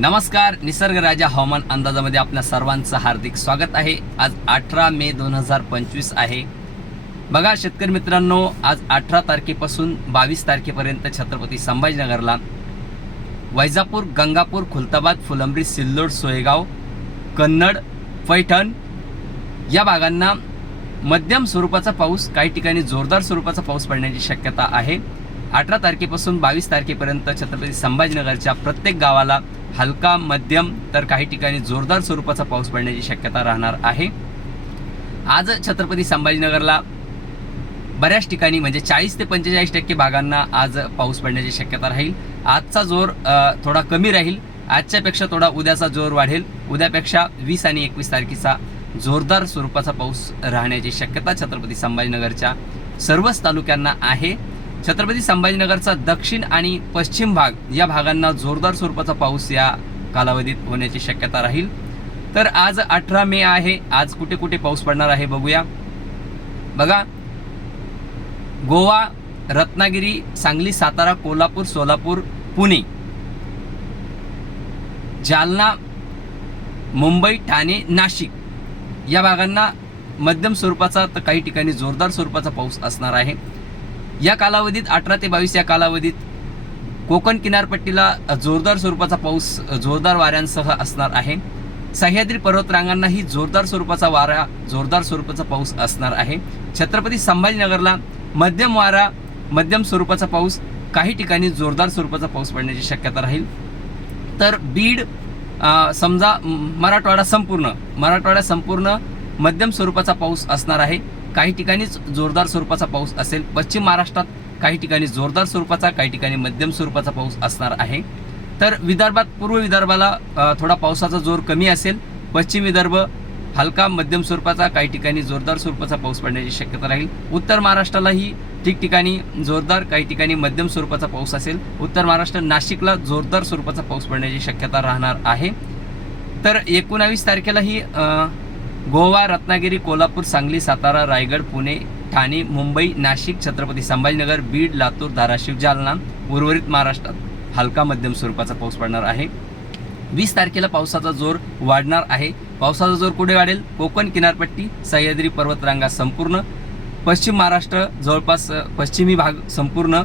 नमस्कार निसर्गराजा हवामान अंदाजामध्ये आपल्या सर्वांचं हार्दिक स्वागत आहे. आज अठरा मे दोन हजार पंचवीस आहे. बघा शेतकरी मित्रांनो आज अठरा तारखेपासून बावीस तारखेपर्यंत छत्रपती संभाजीनगरला वैजापूर गंगापूर खुलताबाद फुलंब्री सिल्लोड सोयगाव कन्नड पैठण या भागांना मध्यम स्वरूपाचा पाऊस काही ठिकाणी जोरदार स्वरूपाचा पाऊस पडण्याची शक्यता आहे. अठरा तारखेपासून बावीस तारखेपर्यंत छत्रपती संभाजीनगरच्या प्रत्येक गावाला हलका मध्यम तर काही ठिकाणी जोरदार स्वरूपाचा पाऊस पडण्याची शक्यता राहणार आहे. आज छत्रपती संभाजीनगरला बऱ्याच ठिकाणी म्हणजे चाळीस ते पंचेचाळीस टक्के भागांना आज पाऊस पडण्याची शक्यता राहील. आजचा जोर थोडा कमी राहील. आजच्यापेक्षा थोडा उद्याचा जोर वाढेल. उद्यापेक्षा वीस आणि एकवीस तारखेचा जोरदार स्वरूपाचा पाऊस राहण्याची शक्यता छत्रपती संभाजीनगरच्या सर्वच तालुक्यांना आहे. छत्रपती संभाजीनगरचा दक्षिण आणि पश्चिम भाग या भागांना जोरदार स्वरूपाचा पाऊस या कालावधीत होण्याची शक्यता राहील. तर आज अठरा मे आहे. आज कुठे कुठे पाऊस पडणार आहे बघूया. बघा गोवा रत्नागिरी सांगली सातारा कोल्हापूर सोलापूर पुणे जालना मुंबई ठाणे नाशिक या भागांना मध्यम स्वरूपाचा तर काही ठिकाणी जोरदार स्वरूपाचा पाऊस असणार आहे. या कालावधीत अठरा ते बावीस या कालावधीत कोकण किनारपट्टीला जोरदार स्वरूपाचा पाऊस जोरदार वाऱ्यांसह असणार आहे. सह्याद्री पर्वतरांगांनाही जोरदार स्वरूपाचा वारा जोरदार स्वरूपाचा पाऊस असणार आहे. छत्रपती संभाजीनगरला मध्यम वारा मध्यम स्वरूपाचा पाऊस काही ठिकाणी जोरदार स्वरूपाचा पाऊस पडण्याची शक्यता राहील. तर बीड समजा मराठवाडा संपूर्ण मराठवाडा संपूर्ण मध्यम स्वरूपाचा पाऊस असणार आहे. काही ठिकाणीच जोरदार स्वरूपाचा पाऊस असेल. पश्चिम महाराष्ट्रात काही ठिकाणी जोरदार स्वरूपाचा काही ठिकाणी मध्यम स्वरूपाचा पाऊस असणार आहे. तर विदर्भात पूर्व विदर्भाला थोडा पावसाचा जोर कमी असेल. पश्चिम विदर्भ हलका मध्यम स्वरूपाचा काही ठिकाणी जोरदार स्वरूपाचा पाऊस पडण्याची शक्यता राहील. उत्तर महाराष्ट्रालाही ठिकठिकाणी जोरदार काही ठिकाणी मध्यम स्वरूपाचा पाऊस असेल. उत्तर महाराष्ट्र नाशिकला जोरदार स्वरूपाचा पाऊस पडण्याची शक्यता राहणार आहे. तर एकोणावीस तारखेलाही गोवा रत्नागिरी कोल्हापूर सांगली सातारा रायगड पुणे ठाणे मुंबई नाशिक छत्रपती संभाजीनगर बीड लातूर धाराशिव जालना उर्वरित महाराष्ट्रात हलका मध्यम स्वरूपाचा पाऊस पडणार आहे. वीस तारखेला पावसाचा जोर वाढणार आहे. पावसाचा जोर कुठे वाढेल? कोकण किनारपट्टी सह्याद्री पर्वतरांगा संपूर्ण पश्चिम महाराष्ट्र जवळपास पश्चिमी भाग संपूर्ण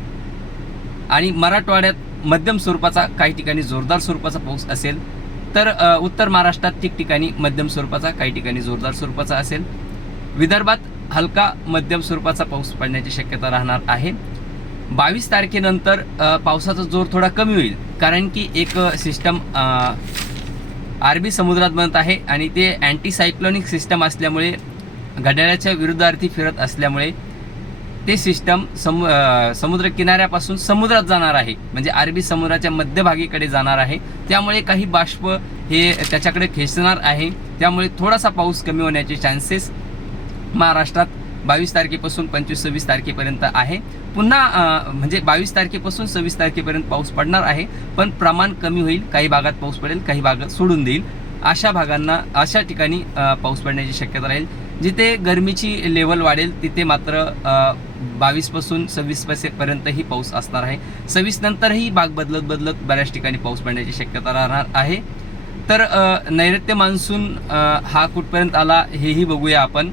आणि मराठवाड्यात मध्यम स्वरूपाचा काही ठिकाणी जोरदार स्वरूपाचा पाऊस असेल. तर उत्तर महाराष्ट्रात ठिकठिकाणी मध्यम स्वरूपाचा काही ठिकाणी जोरदार स्वरूपाचा असेल. विदर्भात हलका मध्यम स्वरूपाचा पाऊस पडण्याची शक्यता राहणार आहे. बावीस तारखेनंतर पावसाचा जोर थोडा कमी होईल कारण की एक सिस्टम अरबी समुद्रात बनत आहे आणि ते अँटीसायक्लॉनिक सिस्टम असल्यामुळे घड्याळाच्या विरुद्धार्थी फिरत असल्यामुळे ते सिस्टम समु समुद्र किनाऱ्यापासून समुद्रात जाणार आहे. म्हणजे अरबी समुद्राच्या मध्यभागीकडे जाणार आहे. त्यामुळे काही बाष्प हे त्याच्याकडे खेचणार आहे. त्यामुळे थोडासा पाऊस कमी होण्याचे चान्सेस महाराष्ट्रात बावीस तारखेपासून पंचवीस सव्वीस तारखेपर्यंत आहे. पुन्हा म्हणजे बावीस तारखेपासून सव्वीस तारखेपर्यंत पाऊस पडणार आहे. पण प्रमाण कमी होईल. काही भागात पाऊस पडेल काही भागात सोडून देईल. अशा भागांना अशा ठिकाणी पाऊस पडण्याची शक्यता राहील. जिथे गरमीची लेवल वाढेल तिथे मात्र बावीसपासून सव्वीस पर्यंतही पाऊस असणार आहे. सव्वीस नंतरही बाग बदलत बदलत बऱ्याच ठिकाणी पाऊस पडण्याची शक्यता राहणार आहे. तर नैऋत्य मान्सून हा कुठपर्यंत आला हेही बघूया आपण.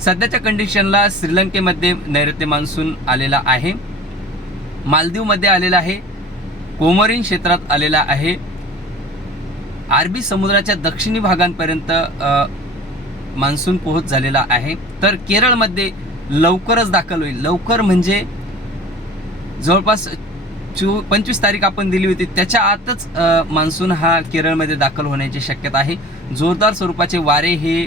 सध्याच्या कंडिशनला श्रीलंकेमध्ये नैऋत्य मान्सून आलेला आहे. मालदीवमध्ये आलेला आहे. कोमरीन क्षेत्रात आलेला आहे. अरबी समुद्राच्या दक्षिणी भागांपर्यंत मान्सून पोहोच झालेला आहे. तर केरळमध्ये लवकरच दाखल होईल. लवकर म्हणजे जवळपास चो पंचवीस तारीख आपण दिली होती. त्याच्या आतच मान्सून हा केरळमध्ये दाखल होण्याची शक्यता आहे. जोरदार स्वरूपाचे वारे हे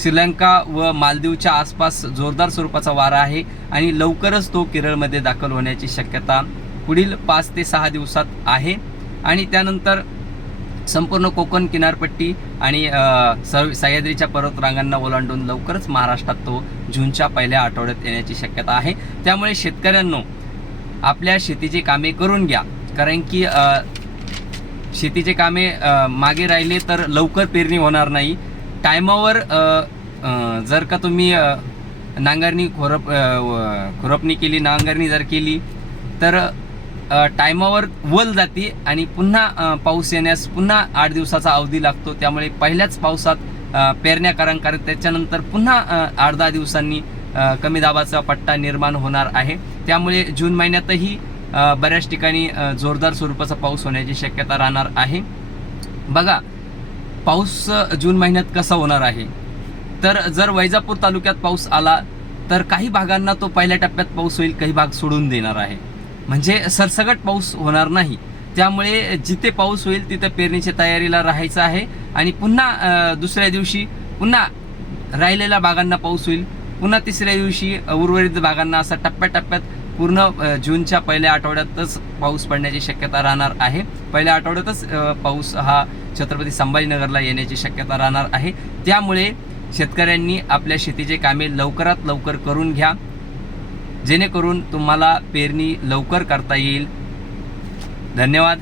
श्रीलंका व मालदीवच्या आसपास जोरदार स्वरूपाचा वारा आहे आणि लवकरच तो केरळमध्ये दाखल होण्याची शक्यता पुढील पाच ते सहा दिवसात आहे. आणि त्यानंतर संपूर्ण कोकण किनारपट्टी आणि अ, सह्याद्रीच्या पर्वतरांगांना ओलांडून लवकरच महाराष्ट्रात तो जूनच्या पहिल्या आठवड्यात येण्याची शक्यता आहे. त्यामुळे शेतकऱ्यांनो आपल्या शेतीची कामे करून घ्या. कारण की शेतीचे कामे मागे राहिले तर लवकर पेरणी होणार नाही. टायमावर जर का तुम्ही नांगरणी खोरप व- खुरपणी केली नांगरणी जर केली तर टायमावर वल जाते आणि पुन्हा पाऊस येण्यास पुन्हा आठ दिवसाचा अवधी लागतो. त्यामुळे पहिल्याच पावसात पेरण्या कारण त्याच्यानंतर पुन्हा आठ दहा दिवसांनी कमी दाबाचा पट्टा निर्माण होणार आहे. त्यामुळे जून महिन्यातही बऱ्याच ठिकाणी जोरदार स्वरूपाचा पाऊस होण्याची शक्यता राहणार आहे. बघा पाऊस जून महिन्यात कसा होणार आहे? तर जर वैजापूर तालुक्यात पाऊस आला तर काही भागांना तो पहिल्या टप्प्यात पाऊस होईल काही भाग सोडून देणार आहे. म्हणजे सरसगट पाऊस होणार नाही. त्यामुळे जिथे पाऊस होईल तिथे पेरणीच्या तयारीला राहायचं आहे. आणि पुन्हा दुसऱ्या दिवशी पुन्हा राहिलेल्या भागांना पाऊस होईल. पुन्हा तिसऱ्या दिवशी उर्वरित भागांना असा टप्प्याटप्प्यात पूर्ण जूनच्या पहिल्या आठवड्यातच पाऊस पडण्याची शक्यता राहणार आहे. पहिल्या आठवड्यातच पाऊस हा छत्रपती संभाजीनगरला येण्याची शक्यता राहणार आहे. त्यामुळे शेतकऱ्यांनी आपल्या शेतीचे कामे लवकरात लवकर करून घ्या. जेणेकरून तुम्हाला पेरणी लवकर करता येईल. धन्यवाद.